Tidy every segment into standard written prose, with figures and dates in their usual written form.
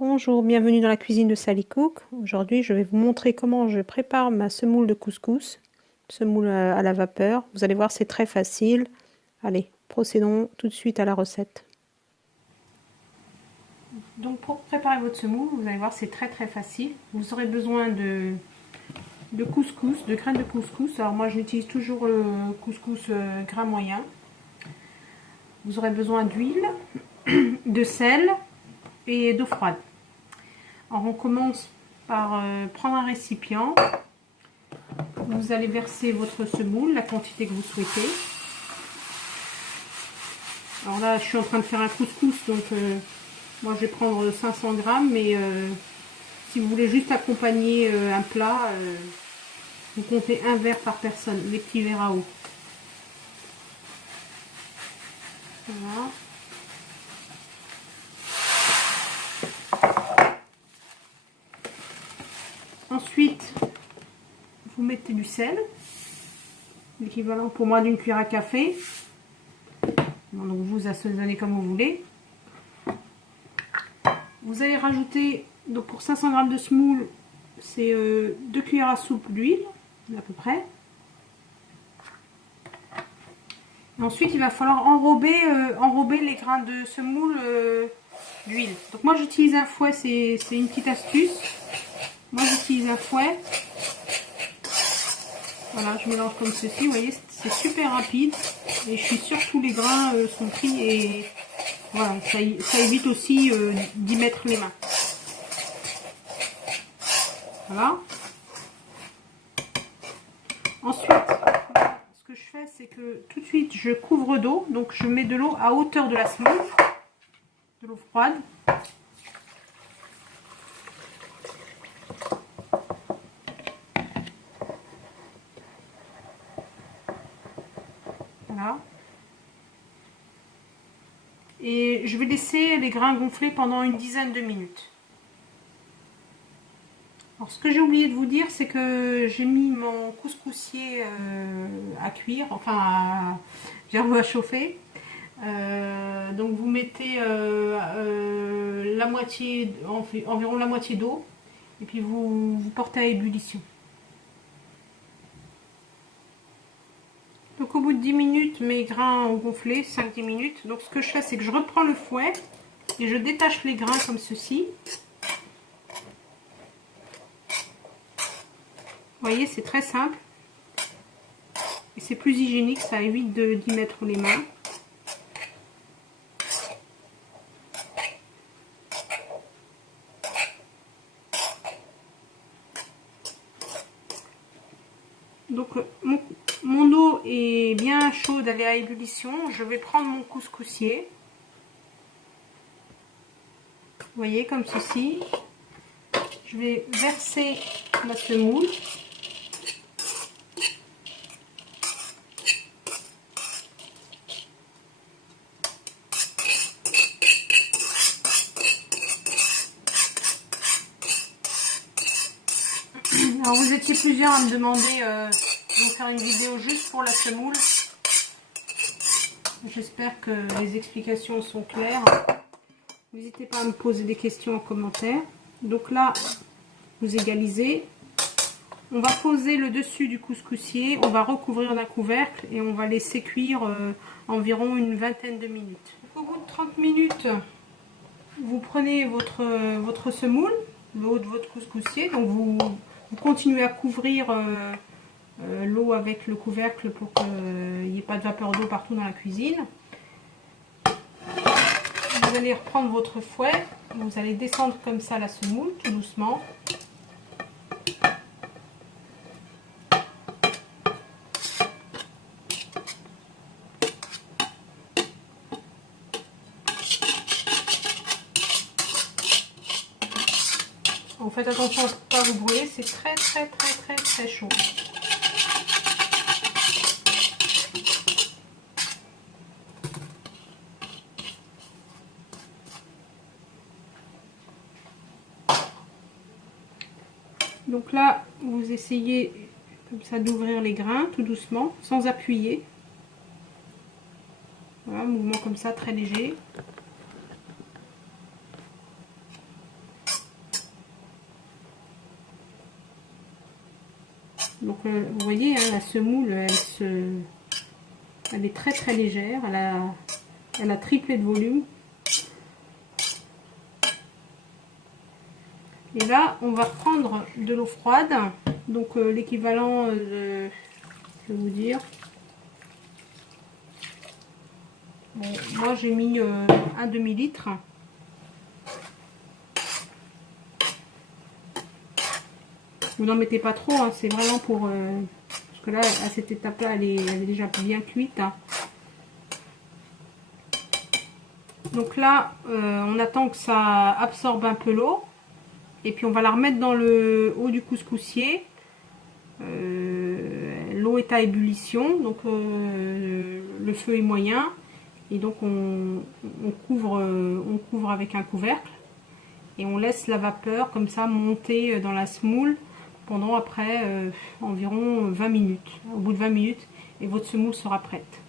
Bonjour, bienvenue dans la cuisine de Sally Cook. Aujourd'hui, je vais vous montrer comment je prépare ma semoule de couscous, semoule à la vapeur. Vous allez voir, c'est très facile. Allez, procédons tout de suite à la recette. Donc pour préparer votre semoule, vous allez voir, c'est très facile. Vous aurez besoin de couscous, de graines de couscous. Alors moi, j'utilise toujours le couscous grain moyen. Vous aurez besoin d'huile, de sel et d'eau froide. Alors on commence par prendre un récipient. Vous allez verser votre semoule, la quantité que vous souhaitez. Alors là, je suis en train de faire un couscous, donc moi je vais prendre 500 grammes, mais si vous voulez juste accompagner un plat, vous comptez un verre par personne, les petits verres à eau. Voilà. Ensuite, vous mettez du sel, l'équivalent pour moi d'une cuillère à café. Donc vous assaisonnez comme vous voulez. Vous allez rajouter, donc pour 500 g de semoule, c'est 2 cuillères à soupe d'huile, à peu près. Et ensuite, il va falloir enrober les grains de semoule d'huile. Donc moi, j'utilise un fouet, c'est une petite astuce. Moi, j'utilise un fouet. Voilà, je mélange comme ceci, vous voyez, c'est super rapide. Et je suis sûre que tous les grains sont pris et voilà, ça évite aussi d'y mettre les mains. Voilà. Ensuite, ce que je fais, c'est que tout de suite, je couvre d'eau. Donc, je mets de l'eau à hauteur de la semoule, de l'eau froide. Voilà. Et je vais laisser les grains gonfler pendant une dizaine de minutes. Alors, ce que j'ai oublié de vous dire, c'est que j'ai mis mon couscoussier à cuire, enfin à chauffer. Donc vous mettez la moitié, environ la moitié d'eau, et puis vous portez à ébullition. Donc au bout de 10 minutes, mes grains ont gonflé, 5-10 minutes. Donc ce que je fais, c'est que je reprends le fouet et je détache les grains comme ceci. Vous voyez, c'est très simple. Et c'est plus hygiénique, ça évite d'y mettre les mains. Donc mon eau est bien chaude, elle est à ébullition. Je vais prendre mon couscoussier. Vous voyez, comme ceci. Je vais verser ma semoule. Alors vous étiez plusieurs à me demander de vous faire une vidéo juste pour la semoule. J'espère que les explications sont claires. N'hésitez pas à me poser des questions en commentaire. Donc là, vous égalisez. On va poser le dessus du couscoussier, on va recouvrir d'un couvercle et on va laisser cuire environ une vingtaine de minutes. Au bout de 30 minutes, vous prenez votre semoule, l'eau de votre couscoussier, donc vous continuez à couvrir l'eau avec le couvercle pour qu'il n'y ait pas de vapeur d'eau partout dans la cuisine. Vous allez reprendre votre fouet, vous allez descendre comme ça la semoule, tout doucement. Faites attention à ne pas vous brûler, c'est très chaud. Donc là, vous essayez comme ça d'ouvrir les grains tout doucement, sans appuyer. Voilà, mouvement comme ça, très léger. Donc vous voyez, hein, la semoule, elle est très très légère, elle a triplé de volume. Et là, on va prendre de l'eau froide, donc l'équivalent de, je vais vous dire, bon, moi j'ai mis un demi-litre. Vous n'en mettez pas trop, hein, c'est vraiment pour... parce que là, à cette étape-là, elle est déjà bien cuite. Hein. Donc là, on attend que ça absorbe un peu l'eau. Et puis on va la remettre dans le haut du couscoussier. L'eau est à ébullition, donc le feu est moyen. Et donc on couvre avec un couvercle. Et on laisse la vapeur comme ça monter dans la semoule pendant après environ 20 minutes. Au bout de 20 minutes, et votre semoule sera prête.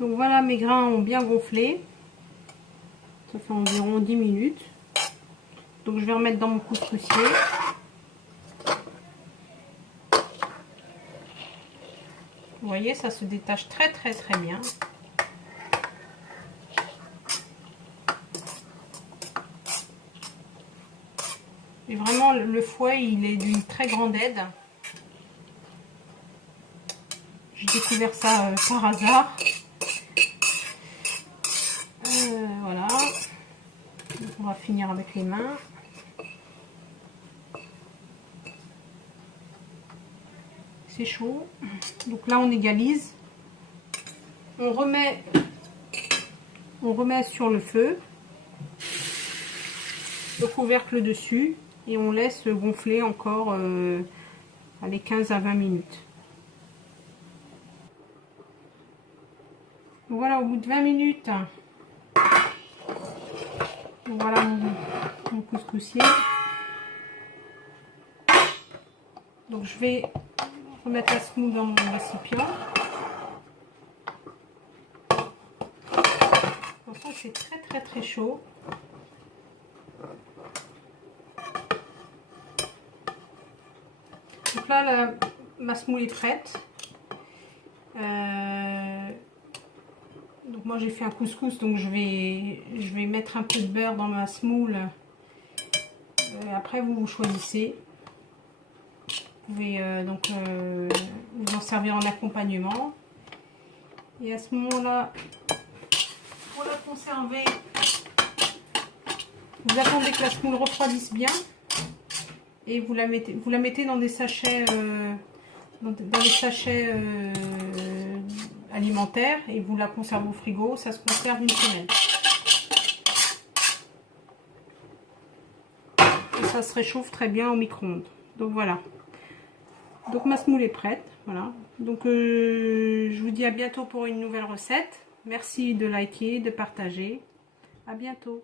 Donc voilà, mes grains ont bien gonflé. Ça fait environ 10 minutes. Donc je vais remettre dans mon couscoussier. Vous voyez, ça se détache très très très bien. Et vraiment, le fouet, il est d'une très grande aide. J'ai découvert ça par hasard. Voilà. Donc, on va finir avec les mains. C'est chaud. Donc là, on égalise. On remet sur le feu. Le couvercle dessus. Et on laisse gonfler encore allez, 15 à 20 minutes. Donc voilà, au bout de 20 minutes, voilà mon couscoussier. Donc je vais remettre la semoule dans mon récipient. Attention, c'est très très très chaud. Donc là, ma semoule est prête. Donc moi j'ai fait un couscous, donc je vais mettre un peu de beurre dans ma semoule. Après vous choisissez. Vous pouvez donc vous en servir en accompagnement. Et à ce moment-là, pour la conserver, vous attendez que la semoule refroidisse bien. Et vous la mettez dans des sachets, dans des sachets alimentaires, et vous la conservez au frigo. Ça se conserve une semaine. Et ça se réchauffe très bien au micro-ondes. Donc voilà. Donc ma semoule est prête. Voilà. Donc je vous dis à bientôt pour une nouvelle recette. Merci de liker, de partager. À bientôt.